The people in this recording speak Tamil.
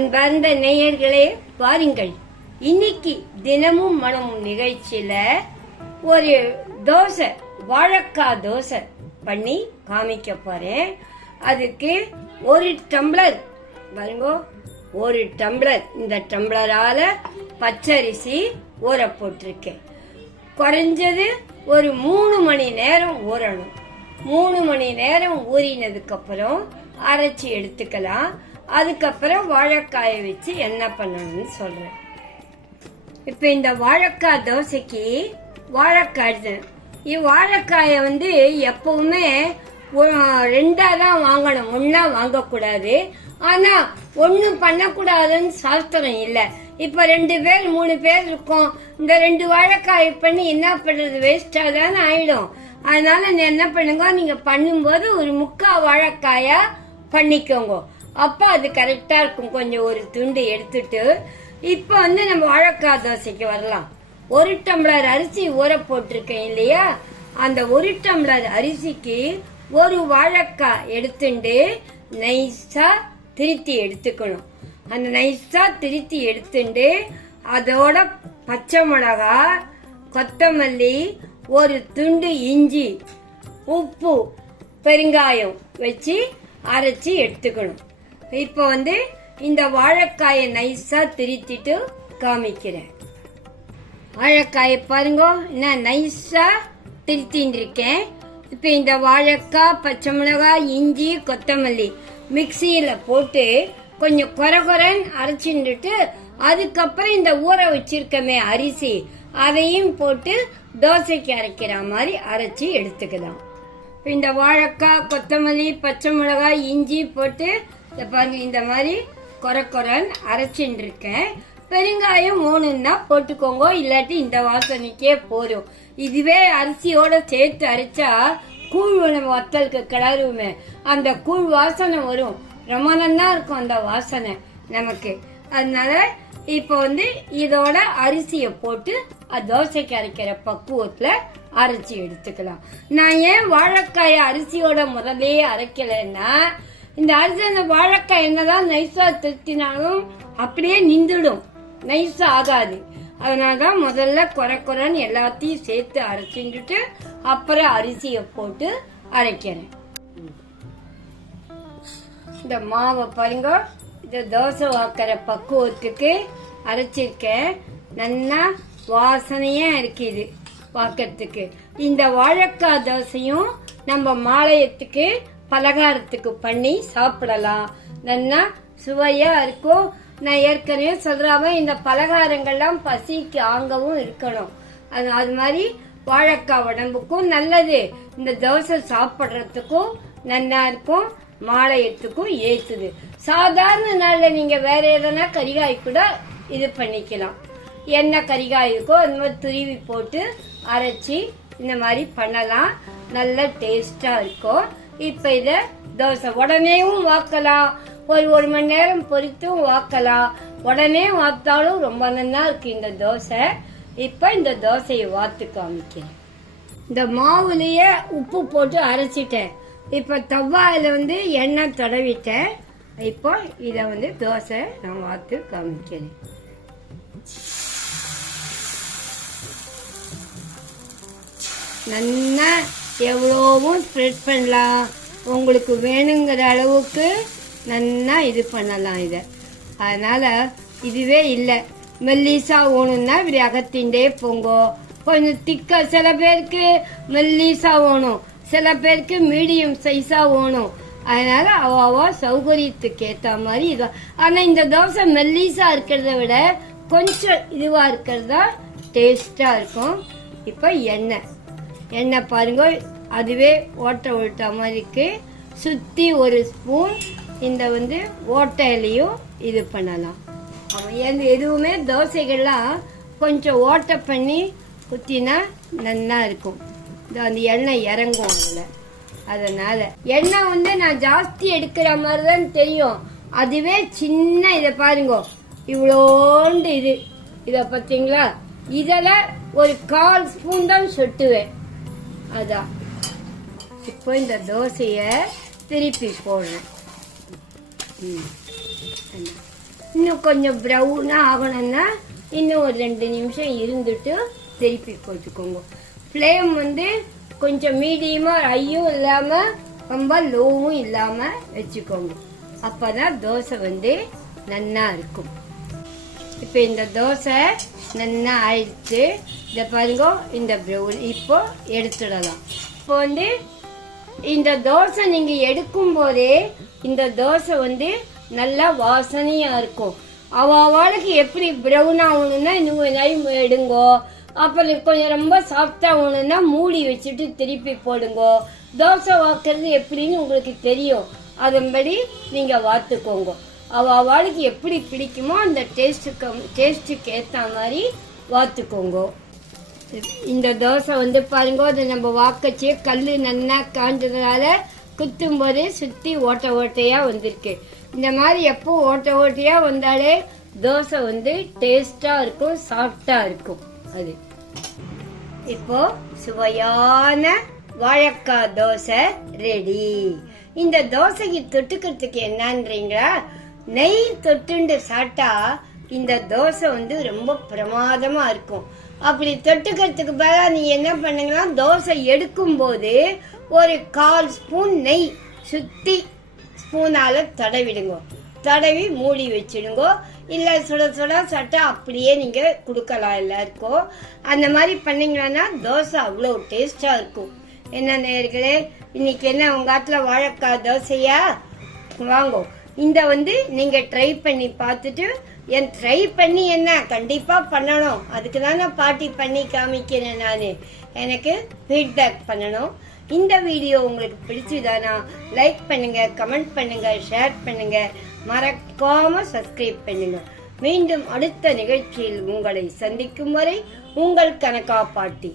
அன்பார்ந்த நேயர்களே, பாருங்கள், இன்னைக்கு தினமும் மனமும் நிகழ்ச்சியில ஒரு தோசை, வாழைக்காய் தோசை பண்ணி காமிக்க போறேன். அதுக்கு ஒரு டம்ளர் பாருங்க, ஒரு டம்ளர், இந்த டம்ளரால பச்சரிசி ஊற போட்டிருக்கேன். குறைஞ்சது ஒரு 3 மணி நேரம் ஊறணும். 3 மணி நேரம் ஊறினதுக்கு அப்புறம் அரைச்சி எடுத்துக்கலாம். அதுக்கப்புறம் வாழைக்காயை வச்சு என்ன பண்ணணும்னு சொல்றேன். இப்ப இந்த வாழைக்காய் தோசைக்கு வாழைக்காய், வாழைக்காய எப்பவுமே 2 தான் வாங்கணும், 1 வாங்கக்கூடாது. ஆனா 1 பண்ணக்கூடாதுன்னு சாஸ்திரம் இல்ல. இப்ப 2 பேர் 3 பேர் இருக்கோம், இந்த 2 வாழைக்காய் பண்ணி என்ன பண்றது, வேஸ்டா தானே ஆயிடும். அதனால என்ன பண்ணுங்க, நீங்க பண்ணும்போது ஒரு 3/4 வாழைக்காயா பண்ணிக்கோங்க. அப்ப அது கரெக்டா இருக்கும். கொஞ்சம் ஒரு துண்டு எடுத்துட்டு இப்ப நம்ம வாழைக்காய் தோசைக்கு வரலாம். 1 டம்ளர் அரிசி ஊற போட்டிருக்கேன் இல்லையா, அந்த 1 டம்ளர் அரிசிக்கு 1 வாழைக்காய் எடுத்துட்டு நைஸா திருத்தி எடுத்துக்கணும். அந்த நைஸா திருத்தி எடுத்துட்டு அதோட பச்சை மிளகா, கொத்தமல்லி, ஒரு துண்டு இஞ்சி, உப்பு, பெருங்காயம் வச்சு அரைச்சி எடுத்துக்கணும். இப்போ இந்த வாழைக்காயை நைஸா திருத்திட்டு காமிக்கிறேன். வாழைக்காயை பாருங்க, நான் நைஸா திருத்தின்னு இருக்கேன். இப்ப இந்த வாழைக்காய், பச்சை மிளகாய், இஞ்சி, கொத்தமல்லி மிக்சியில போட்டு கொஞ்சம் கொரகொரன்னு அரைச்சிட்டு அதுக்கப்புறம் இந்த ஊற வச்சிருக்கமே அரிசி, அதையும் போட்டு தோசைக்கு அரைக்கிற மாதிரி அரைச்சி எடுத்துக்கலாம். இந்த வாழைக்காய், கொத்தமல்லி, பச்சை மிளகாய், இஞ்சி போட்டு பாருங்க, இந்த மாதிரி கொரகொரன்னு அரைச்சிட்டு இருக்கேன். பெருங்காயம் வேணும்னா போட்டுக்கோங்க, இல்லாட்டி இந்த வாசனைக்கே போதும். இதுவே அரிசியோட சேர்த்து அரைச்சா கூழ் வத்தலுக்கு கிளறுமே, அந்த கூழ் வாசனை வரும். ரொம்ப நல்லா இருக்கும் அந்த வாசனை நமக்கு. அதனால இப்ப இதோட அரிசிய போட்டு தோசைக்கு அரைக்கிற பக்குவத்துல அரைச்சி எடுத்துக்கலாம். நான் ஏன் வாழைக்காய அரிசியோட முதலே அரைக்கலன்னா, இந்த அரிசி அந்த வாழைக்காய் என்னதான் நைஸா திருத்தினாலும் அப்படியே நின்றுடும், நைஸா ஆகாது. அதனாலதான் முதல்ல கொரன்னு எல்லாத்தையும் சேர்த்து அரைச்சிட்டு அப்புறம் அரிசிய போட்டு அரைக்கிறேன். இந்த மாவை பாருங்க, இந்த தோசை வாக்கிற பக்குவத்துக்கு அரைச்சிருக்கேன். நல்லா வாசனையா இருக்குது வாக்கிறதுக்கு. இந்த வாழைக்காய் தோசையும் நம்ம மாலையத்துக்கு பலகாரத்துக்கு பண்ணி சாப்பிடலாம், நல்லா சுவையா இருக்கும். நான் ஏற்கனவே சொல்றாம இந்த பலகாரங்கள்லாம் பசிக்கு ஆங்கவும் இருக்கணும். அது மாதிரி வாழைக்காய் உடம்புக்கும் நல்லது, இந்த தோசை சாப்பிடுறதுக்கும் நல்லா இருக்கும், மாலையத்துக்கும் ஏத்துது. சாதாரண நாள்ல நீங்க வேற எதனா கரிகாய் கூட இது பண்ணிக்கலாம். என்ன கரிகாய் இருக்கோ அந்த மாதிரி துருவி போட்டு அரைச்சி இந்த மாதிரி பண்ணலாம், நல்ல டேஸ்டா இருக்கும். இப்ப இத தோசை உடனேவும் வாக்கலாம், ஒரு 1 மணி நேரம் பொரித்தும் வாக்கலாம். உடனே வாத்தாலும் ரொம்ப நல்லா இருக்கு இந்த தோசை. இப்ப இந்த தோசையை வாத்து காமிக்கிறேன். இந்த மாவுலயே உப்பு போட்டு அரைச்சிட்டேன். இப்ப தவாயில எண்ணெய் தடவிட்டேன். இப்போ இத தோசை நான் வாத்து காமிக்கிறேன். நல்லா எவ்வளவும் ஸ்ப்ரெட் பண்ணலாம், உங்களுக்கு வேணுங்கிற அளவுக்கு நல்லா இது பண்ணலாம் இத. அதனால இதுவே இல்லை, மெல்லிசா வேணும்னா இப்படி அகத்தின்ண்டே போங்கோ. கொஞ்சம் திக்கா, சில பேருக்கு மெல்லிசா வேணும், சில பேருக்கு மீடியம் சைஸா வேணும். அதனால அவ சௌகரியத்துக்கு ஏத்த மாதிரி இது. ஆனா இந்த தோசை மெல்லிசா இருக்கிறத விட கொஞ்சம் இதுவா இருக்கிறதா டேஸ்டா இருக்கும். இப்ப எண்ணெய் பாருங்க, அதுவே ஓட்டை விட்ட மாதிரி இருக்கு. சுத்தி 1 ஸ்பூன் இந்த ஓட்டையிலையும் இது பண்ணலாம். எதுவுமே தோசைகள்லாம் கொஞ்சம் ஓட்டை பண்ணி குத்தினா நல்லா இருக்கும், அந்த எண்ணெய் இறங்கும் அதுல. அதனால எண்ணெய் நான் ஜாஸ்தி எடுக்கிற மாதிரிதான் தெரியும், அதுவே சின்ன இதை பாருங்க, இவ்வளோண்டு இத பார்த்தீங்களா, இதுல ஒரு 1/4 ஸ்பூன் தான் சொட்டுவேன். அதான் இப்போ இந்த தோசைய திருப்பி போடுறேன். இன்னும் கொஞ்சம் ப்ரௌனாக ஆகணும்னா இன்னும் ஒரு 2 நிமிஷம் இருந்துட்டு திருப்பி போட்டுக்கோங்க. ஃப்ளேம் வந்து கொஞ்சம் மீடியமாக ஹையும் இல்லாமல் ரொம்ப லோவும் இல்லாமல் வச்சுக்கோங்க. அப்போ தான் தோசை வந்து நன்னா இருக்கும். இப்போ இந்த தோசை நன்னா ஆயிடுச்சு. இதை பாருங்க, இந்த ப்ரௌன் இப்போ எடுத்துடலாம். இப்போ வந்து இந்த தோசை நீங்கள் எடுக்கும் போதே இந்த தோசை வந்து நல்லா வாசனையாக இருக்கும். அவளுக்கு எப்படி ப்ரௌன் ஆகணும்னா இன்னும் டைம் எடுங்கோ. அப்புறம் கொஞ்சம் ரொம்ப சாஃப்டாக ஆகணும்னா மூடி வச்சுட்டு திருப்பி போடுங்கோ. தோசை வாக்குறது எப்படின்னு உங்களுக்கு தெரியும். அதன்படி நீங்கள் வாத்துக்கோங்க. அவளுக்கு எப்படி பிடிக்குமோ அந்த டேஸ்ட்டுக்கு ஏற்ற மாதிரி வாத்துக்கோங்க. இந்த தோசை வந்து பாருங்க, அதை நம்ம வாக்கச்சு கல் நன்னா காஞ்சதுனால குத்தும் போதே சுற்றி ஓட்டையாக வந்திருக்கு. இந்த மாதிரி எப்போ ஓட்டையாக வந்தாலே தோசை வந்து டேஸ்டாக இருக்கும், சாஃப்டாக இருக்கும். அது இப்போ சுவையான வாழைக்காய் தோசை ரெடி. இந்த தோசைக்கு தொட்டுக்கிறதுக்கு என்னன்றீங்களா? நெய் தொட்டுண்டு சாப்பிட்டா இந்த தோசை வந்து ரொம்ப பிரமாதமா இருக்கும். அப்படி தொட்டுக்கிறதுக்கு பதிலா நீ என்ன பண்ணுங்கன்னா, தோசை எடுக்கும் போது ஒரு 1/4 ஸ்பூன் நெய் சுத்தி ஸ்பூனால தடவிடுங்க. தடவி மூடி வச்சிடுங்க. இல்ல சுட சுட சட்டை அப்படியே நீங்க கொடுக்கலாம் எல்லாருக்கும். அந்த மாதிரி பண்ணீங்கன்னா தோசை அவ்வளோ டேஸ்டா இருக்கும். என்ன நேயர்களே, இன்னைக்கு என்ன உங்க ஆத்துல வாழைக்காய் தோசையா? வாங்கோ, இந்த வந்து நீங்க ட்ரை பண்ணி பார்த்துட்டு ட்ரை பண்ணி என்ன கண்டிப்பா பண்ணணும். அதுக்கு தான் நான் பாட்டி பண்ணி காமிக்கிறேன். நான் எனக்கு ஃபீட்பேக் பண்ணணும். இந்த வீடியோ உங்களுக்கு பிடிச்சதானா லைக் பண்ணுங்க, கமெண்ட் பண்ணுங்க, ஷேர் பண்ணுங்க, மறக்காம சப்ஸ்கிரைப் பண்ணுங்க. மீண்டும் அடுத்த நிகழ்ச்சியில் உங்களை சந்திக்கும் வரை உங்கள் கனகா பாட்டி.